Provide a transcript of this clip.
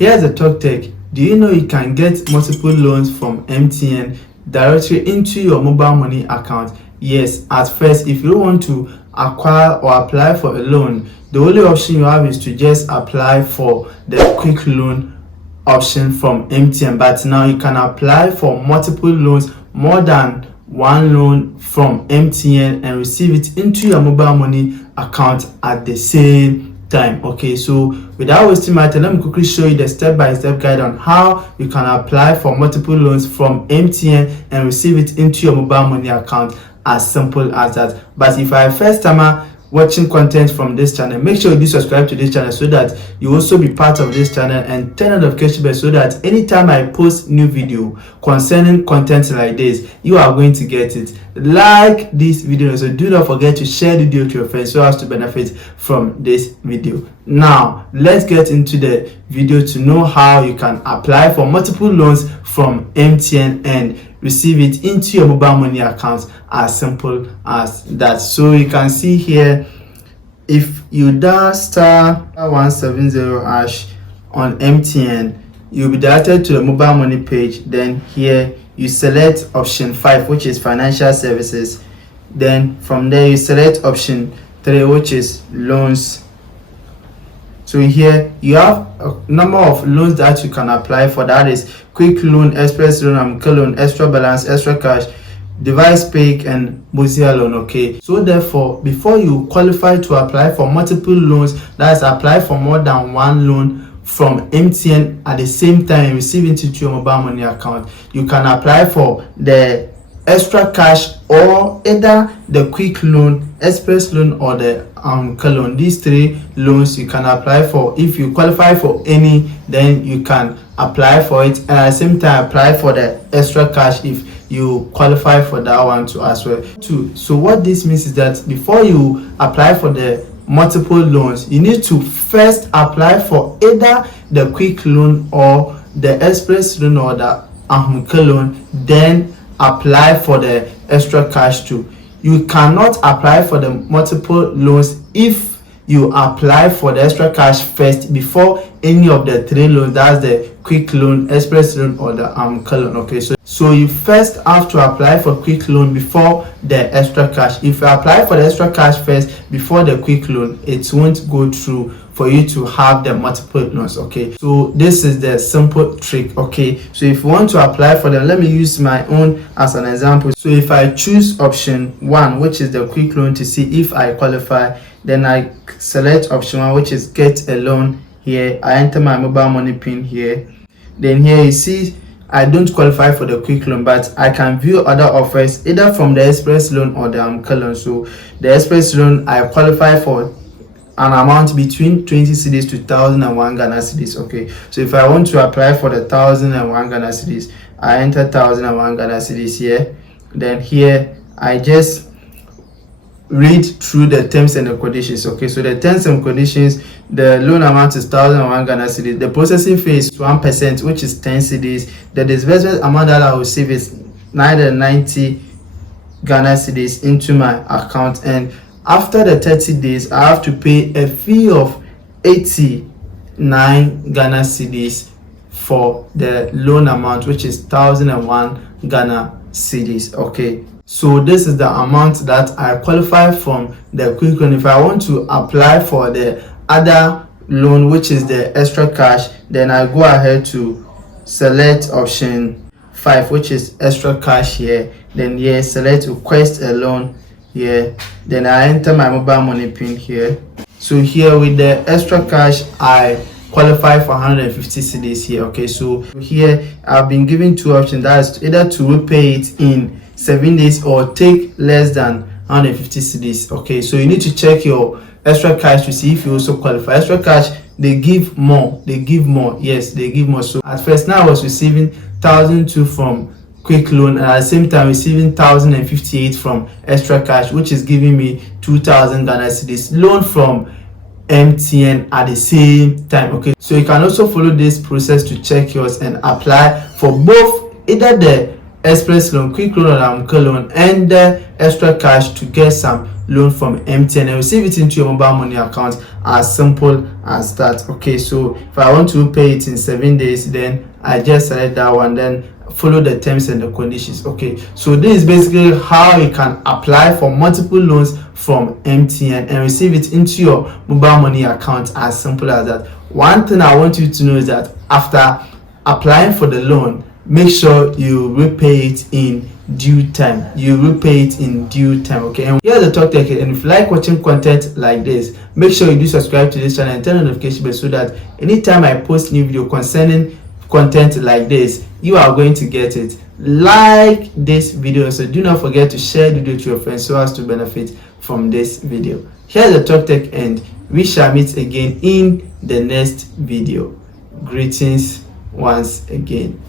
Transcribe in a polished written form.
here's the talk tech. Do you know you can get multiple loans from MTN directly into your mobile money account? Yes, at first, if you want to acquire or apply for a loan, the only option you have is to just apply for the quick loan option from MTN. But now you can apply for multiple loans, more than one loan from MTN, and receive it into your mobile money account at the same time. Okay, so without wasting my time, let me quickly show you the step-by-step guide on how you can apply for multiple loans from MTN and receive it into your mobile money account, as simple as that. But if you are a first timer watching content from this channel, make sure you do subscribe to this channel so that you also be part of this channel, and turn on the notification bell so that anytime I post new video concerning content like this, you are going to get it. Like this video, so do not forget to share the video to your friends so as to benefit from this video. Now let's get into the video to know how you can apply for multiple loans from MTN and receive it into your mobile money account, as simple as that. So you can see here, if you dial *170# on MTN, you'll be directed to the mobile money page. Then here you select option 5, which is financial services. Then from there you select option 3, which is loans. So here you have a number of loans that you can apply for. That is quick loan, express loan, QWIKLOAN, extra balance, extra cash, device pay, and Mozilla loan. Okay, so therefore, before you qualify to apply for multiple loans, that is apply for more than one loan from MTN at the same time and receive it into your mobile money account, you can apply for the extra cash or either the quick loan, express loan, or the QWIKLOAN. These 3 loans you can apply for. If you qualify for any, then you can apply for it, and at the same time apply for the extra cash if you qualify for that one too as well too. So what this means is that before you apply for the multiple loans, you need to first apply for either the quick loan or the express loan or the QWIKLOAN, then apply for the extra cash too. You cannot apply for the multiple loans if you apply for the extra cash first before any of the 3 loans. That's the quick loan, express loan, or the QWIKLOAN. Okay, so you first have to apply for quick loan before the extra cash. If you apply for the extra cash first before the quick loan, it won't go through for you to have the multiple loans. Okay, so this is the simple trick. Okay, so if you want to apply for them, let me use my own as an example. So if I choose option 1, which is the quick loan, to see if I qualify, then I select option 1, which is get a loan. Here I enter my mobile money pin here. Then here you see I don't qualify for the quick loan, but I can view other offers either from the express loan or the QWIKLOAN. So the express loan, I qualify for an amount between 20 cedis to 1,001 Ghana cedis. Okay, so if I want to apply for the 1,001 Ghana cedis, I enter 1,001 Ghana cedis here. Then here I just read through the terms and the conditions. Okay, so the terms and conditions, the loan amount is 1,001 Ghana cedis. The processing fee is 1%, which is 10 cedis. The disbursement amount that I will receive is 990 Ghana cedis into my account, and after the 30 days I have to pay a fee of 89 Ghana cedis for the loan amount, which is 1,001 Ghana cedis. Okay, so this is the amount that I qualify from the quick loan. If I want to apply for the other loan, which is the extra cash, then I go ahead to select option 5, which is extra cash here. Then here select request a loan here. Then I enter my mobile money pin here. So here with the extra cash, I qualify for 150 cedis here. Okay, so here I've been given 2 options. That is either to repay it in 7 days or take less than 150 cedis. Okay, so you need to check your extra cash to see if you also qualify. Extra cash, they give more. Yes, they give more. So at first now I was receiving 1,002 from quick loan, and at the same time receiving 1,058 from extra cash, which is giving me 2,000 Ghana cedis loan from MTN at the same time. Okay, so you can also follow this process to check yours and apply for both either the express loan, quick loan, or QWIKLOAN, and the extra cash to get some loan from MTN and receive it into your mobile money account as simple as that. Okay, so if I want to pay it in 7 days, then I just select that one, then follow the terms and the conditions. Okay, so this is basically how you can apply for multiple loans from MTN and receive it into your mobile money account as simple as that. One thing I want you to know is that after applying for the loan, make sure you repay it in due time. Okay, and here's the Talk Tech. And if you like watching content like this, make sure you do subscribe to this channel and turn on the notification bell so that anytime I post new video concerning content like this, you are going to get it. Like this video, so do not forget to share the video to your friends so as to benefit from this video. Here's the Talk Tech, and we shall meet again in the next video. Greetings once again.